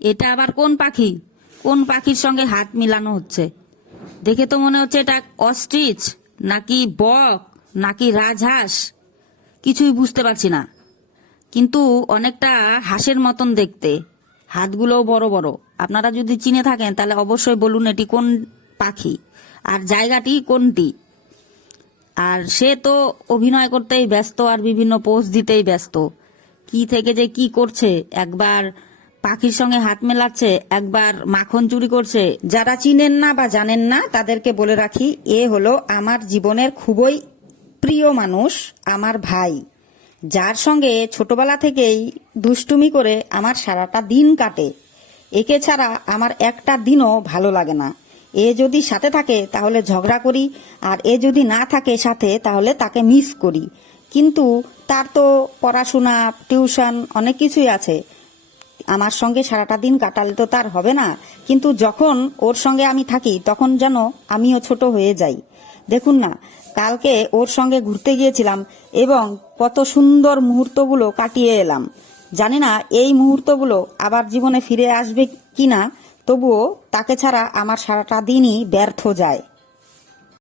এটা আবার কোন পাখি? কোন পাখির সঙ্গে হাত মিলানো হচ্ছে? দেখে তো মনে হচ্ছে এটা অস্ট্রিচ নাকি বক নাকি রাজহাঁস, কিছুই বুঝতে পারছি না। কিন্তু অনেকটা হাঁসের মতন দেখতে, হাতগুলোও বড় বড়। আপনারা যদি চিনে থাকেন তাহলে অবশ্যই বলুন এটি কোন পাখি আর জায়গাটি কোনটি। আর সে তো অভিনয় করতেই ব্যস্ত আর বিভিন্ন পোজ দিতেই ব্যস্ত। কি থেকে যে কি করছে, একবার পাখির সঙ্গে হাত মেলাচ্ছে, একবার মাখন চুরি করছে। যারা চিনেন না বা জানেন না তাদেরকে বলে রাখি, এ হলো আমার জীবনের খুবই প্রিয় মানুষ, আমার ভাই, যার সঙ্গে ছোটবেলা থেকেই দুষ্টুমি করে আমার সারাটা দিন কাটে। একে ছাড়া আমার একটা দিনও ভালো লাগে না। এ যদি সাথে থাকে তাহলে ঝগড়া করি, আর এ যদি না থাকে সাথে তাহলে তাকে মিস করি। কিন্তু তার তো পড়াশোনা, টিউশন অনেক কিছুই আছে। আমার সঙ্গে সারাটা দিন কাটালে তো তার হবে না। কিন্তু যখন ওর সঙ্গে আমি থাকি তখন যেন আমিও ছোট হয়ে যাই। দেখুন না, কালকে ওর সঙ্গে ঘুরতে গিয়েছিলাম এবং কত সুন্দর মুহূর্তগুলো কাটিয়ে এলাম। জানি না এই মুহূর্তগুলো আবার জীবনে ফিরে আসবে কিনা, তবুও তাকে ছাড়া আমার সারাটা দিনই ব্যর্থ যায়।